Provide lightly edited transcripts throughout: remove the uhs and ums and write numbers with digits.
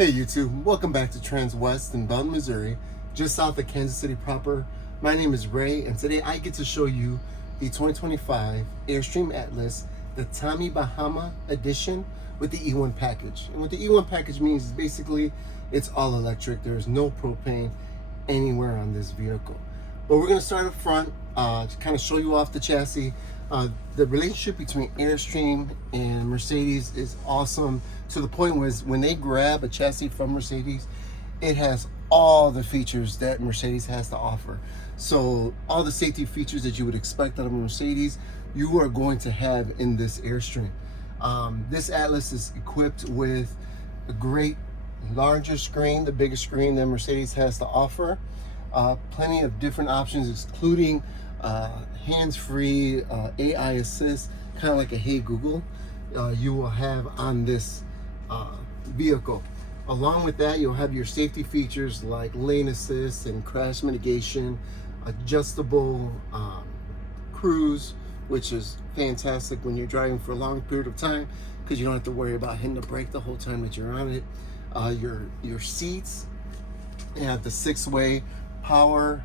Hey YouTube, welcome back to Transwest in Belton, Missouri, just south of Kansas City proper. My name is Ray, and today I get to show you the 2025 Airstream Atlas, the Tommy Bahama edition with the E1 package. And what the E1 package means is basically it's all electric. There's no propane anywhere on this vehicle. But we're going to start up front to kind of show you off the chassis. The relationship between Airstream and Mercedes is awesome, to the point where when they grab a chassis from Mercedes, it has all the features that Mercedes has to offer. So all the safety features that you would expect out of a Mercedes, you are going to have in this Airstream. This Atlas is equipped with a great larger screen, the biggest screen that Mercedes has to offer. Plenty of different options, including hands-free AI assist, kind of like a Hey Google, you will have on this vehicle. Along with that, you'll have your safety features like lane assist and crash mitigation, adjustable cruise, which is fantastic when you're driving for a long period of time because you don't have to worry about hitting the brake the whole time that you're on it. Your seats have the 6-way power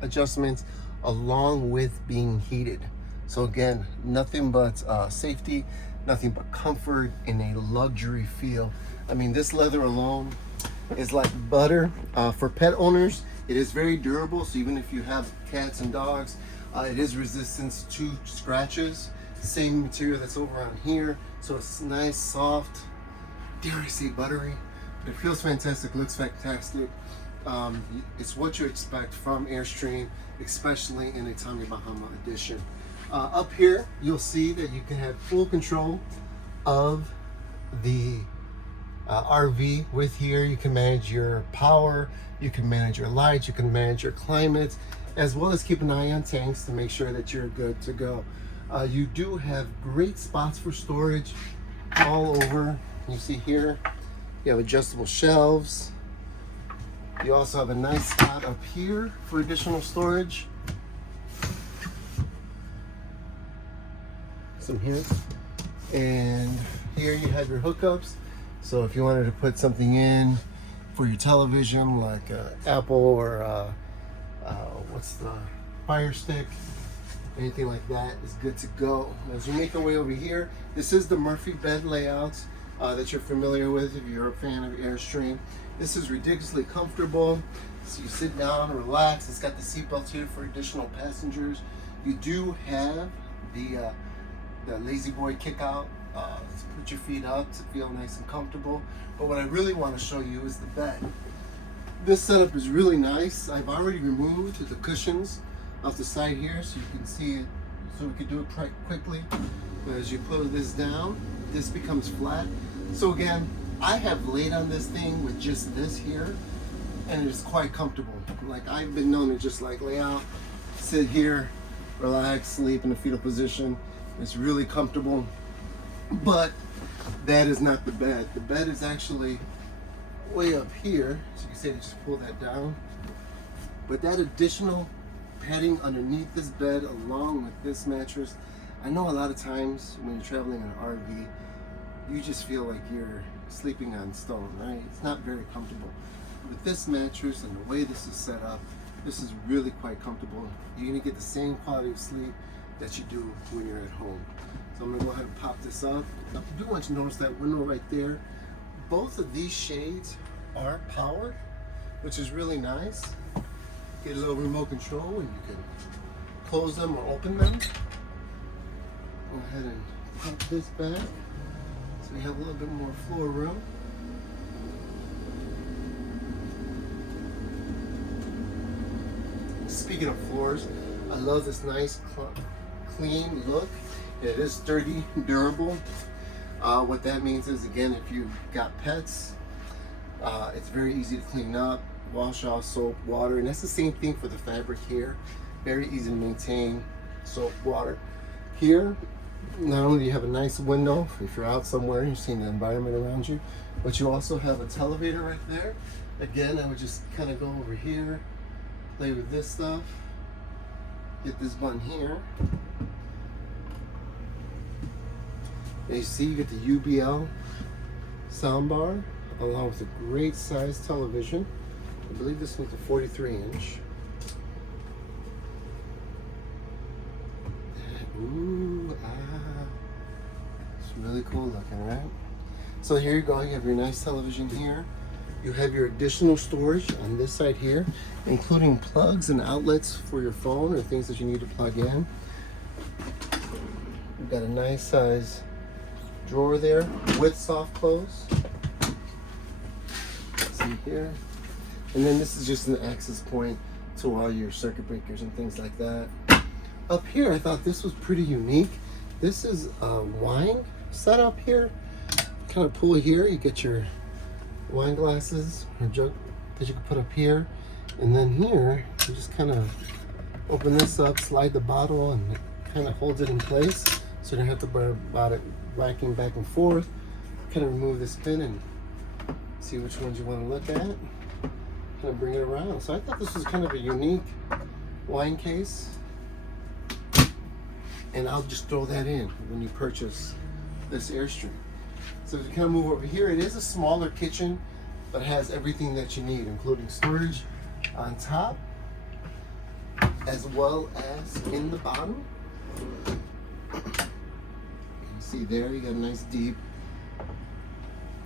adjustments along with being heated. So again, nothing but safety, nothing but comfort in a luxury feel. I mean, this leather alone is like butter. For pet owners, it is very durable. So even if you have cats and dogs, it is resistant to scratches. Same material that's over on here. So it's nice, soft, dare I say buttery. It feels fantastic, looks fantastic. It's what you expect from Airstream, especially in a Tommy Bahama edition. Up here, you'll see that you can have full control of the RV. With here, you can manage your power, you can manage your lights, you can manage your climate, as well as keep an eye on tanks to make sure that you're good to go. You do have great spots for storage all over. You see here, you have adjustable shelves. You also have a nice spot up here for additional storage. Some here. And here you have your hookups. So if you wanted to put something in for your television, like Apple or what's the Fire Stick, anything like that is good to go. As you make your way over here, this is the Murphy bed layout that you're familiar with if you're a fan of Airstream. This is ridiculously comfortable. So you sit down, relax. It's got the seatbelt here for additional passengers. You do have the lazy boy kick out to put your feet up to feel nice and comfortable. But what I really want to show you is the bed. This setup is really nice. I've already removed the cushions off the side here so you can see it, so we can do it quite quickly. But as you close this down, this becomes flat. So again, I have laid on this thing with just this here, and it is quite comfortable. Like, I've been known to just like lay out, sit here, relax, sleep in the fetal position. It's really comfortable. But that is not the bed. The bed is actually way up here. So you can see I just pull that down. But that additional padding underneath this bed along with this mattress, I know a lot of times when you're traveling in an RV, you just feel like you're sleeping on stone, right? It's not very comfortable. With this mattress and the way this is set up, this is really quite comfortable. You're gonna get the same quality of sleep that you do when you're at home. So I'm gonna go ahead and pop this up. Now, I do want you to notice that window right there. Both of these shades are powered, which is really nice. Get a little remote control and you can close them or open them. Go ahead and pop this back. So we have a little bit more floor room. Speaking of floors, I love this nice clean look. It is sturdy, durable. What that means is, again, if you've got pets, it's very easy to clean up, wash off soap, water, and that's the same thing for the fabric here. Very easy to maintain, soap, water. Here, not only do you have a nice window if you're out somewhere, you're seeing the environment around you, but you also have a televator right there. Again, I would just kind of go over here, play with this stuff, hit this button here. And you see you get the UBL soundbar. along with a great size television. I believe this one's a 43-inch. Ooh, it's really cool looking, right? So here you go, you have your nice television here. You have your additional storage on this side here, including plugs and outlets for your phone or things that you need to plug in. You've got a nice size drawer there with soft close. See here. And then this is just an access point to all your circuit breakers and things like that. Up here, I thought this was pretty unique. This is a wine setup here. Kind of pull here, you get your wine glasses or jug that you can put up here. And then here, you just kind of open this up, slide the bottle, and it kind of holds it in place. So you don't have to worry about it whacking back and forth. Kind of remove this pin and see which ones you want to look at. Kind of bring it around. So I thought this was kind of a unique wine case. And I'll just throw that in when you purchase this Airstream. So if you kind of move over here, it is a smaller kitchen, but it has everything that you need, including storage on top, as well as in the bottom. You can see there, you got a nice deep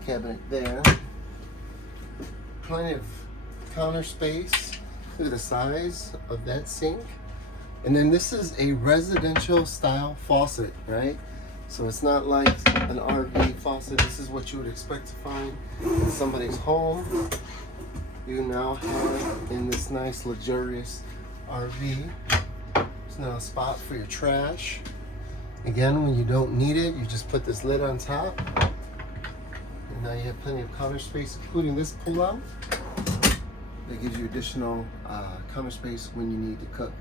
cabinet there. Plenty of counter space. Look at the size of that sink. And then this is a residential style faucet, right? So it's not like an RV faucet. This is what you would expect to find in somebody's home. You now have in this nice luxurious RV. There's now a spot for your trash. Again, when you don't need it, you just put this lid on top. And now you have plenty of counter space, including this pull-out. That gives you additional counter space when you need to cook.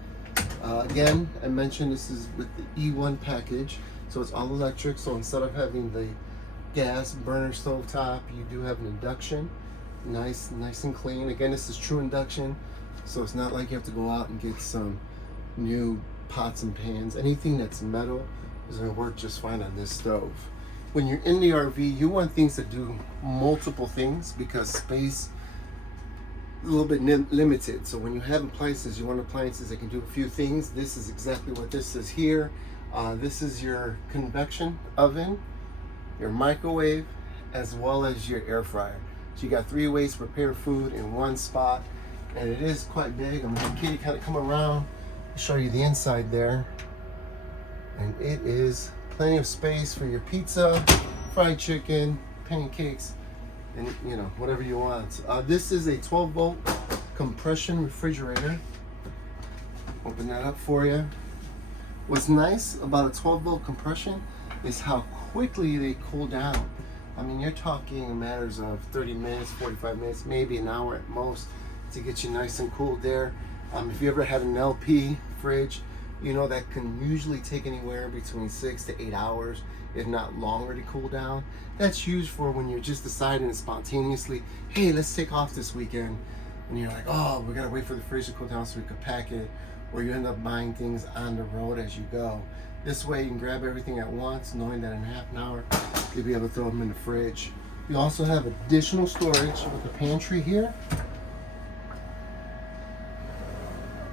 Again, I mentioned this is with the E1 package, so it's all electric. So instead of having the gas burner stove top, you do have an induction. Nice and clean. Again, this is true induction, so it's not like you have to go out and get some new pots and pans. Anything that's metal is going to work just fine on this stove. When you're in the RV, you want things that do multiple things because space a little bit limited. So when you have appliances, you want appliances that can do a few things. This is exactly what this is here. This is your convection oven, your microwave, as well as your air fryer. So you got 3 ways to prepare food in one spot, and it is quite big. I'm gonna have Kitty kind of come around and show you the inside there. And it is plenty of space for your pizza, fried chicken, pancakes, and you know, whatever you want. This is a 12-volt compression refrigerator. Open that up for you. What's nice about a 12-volt compression is how quickly they cool down. I mean, you're talking matters of 30 minutes, 45 minutes, maybe an hour at most to get you nice and cool there. If you ever had an LP fridge, you know that can usually take anywhere between 6 to 8 hours, if not longer, to cool down. That's used for when you're just deciding spontaneously, hey, let's take off this weekend. And you're like, oh, we gotta wait for the fridge to cool down so we could pack it. Or you end up buying things on the road as you go. This way you can grab everything at once, knowing that in half an hour, you'll be able to throw them in the fridge. You also have additional storage with the pantry here.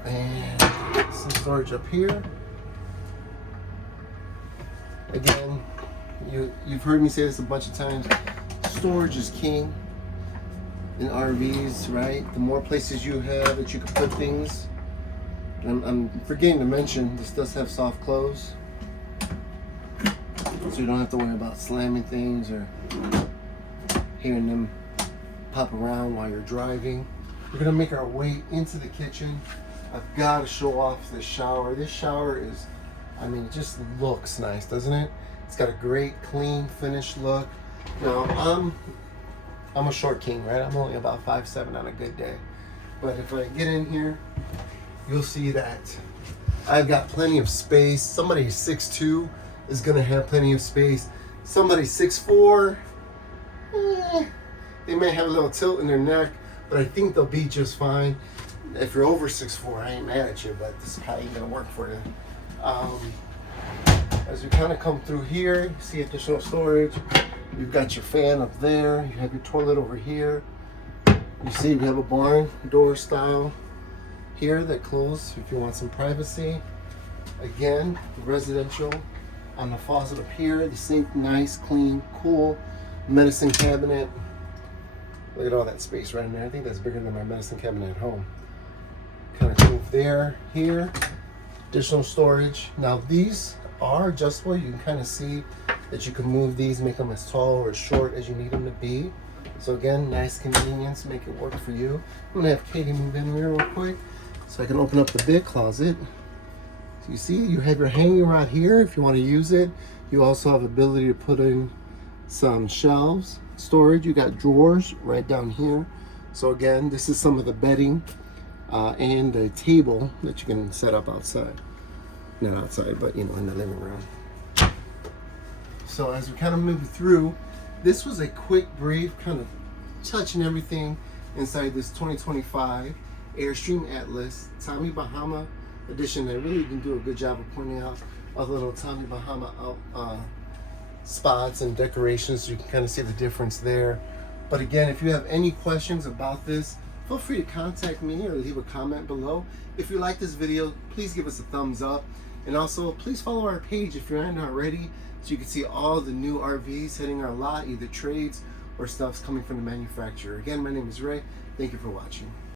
And some storage up here. Again, you've heard me say this a bunch of times. Storage is king in RVs, right? The more places you have that you can put things. I'm forgetting to mention, this does have soft close. So you don't have to worry about slamming things or hearing them pop around while you're driving. We're gonna make our way into the kitchen. I've got to show off this shower. This shower is, I mean, it just looks nice, doesn't it? It's got a great, clean, finished look. Now, I'm a short king, right? I'm only about 5'7" on a good day. But if I get in here, you'll see that I've got plenty of space. Somebody 6'2" is gonna have plenty of space. Somebody 6'4", they may have a little tilt in their neck, but I think they'll be just fine. If you're over 6'4", I ain't mad at you, but this probably ain't gonna work for you. As we kind of come through here, you see additional storage. You've got your fan up there. You have your toilet over here. You see we have a barn door style here that closes if you want some privacy. Again, residential. On the faucet up here, the sink, nice, clean, cool. Medicine cabinet. Look at all that space right in there. I think that's bigger than my medicine cabinet at home. Kind of cool there, here. Additional storage. Now these are adjustable. You can kind of see that you can move these, make them as tall or as short as you need them to be. So again, nice convenience, make it work for you. I'm gonna have Katie move in here real quick so I can open up the big closet. So you see, you have your hanging rod here if you want to use it. You also have ability to put in some shelves, storage. You got drawers right down here. So again, this is some of the bedding and a table that you can set up outside. Not outside, but you know, in the living room. So as we kind of move through, this was a quick, brief, kind of touching everything inside this 2025 Airstream Atlas Tommy Bahama edition. They really didn't do a good job of pointing out all the little Tommy Bahama spots and decorations, so you can kind of see the difference there. But again, if you have any questions about this, feel free to contact me or leave a comment below. If you like this video, please give us a thumbs up. And also, please follow our page if you aren't already, so you can see all the new RVs hitting our lot, either trades or stuff's coming from the manufacturer. Again, my name is Ray. Thank you for watching.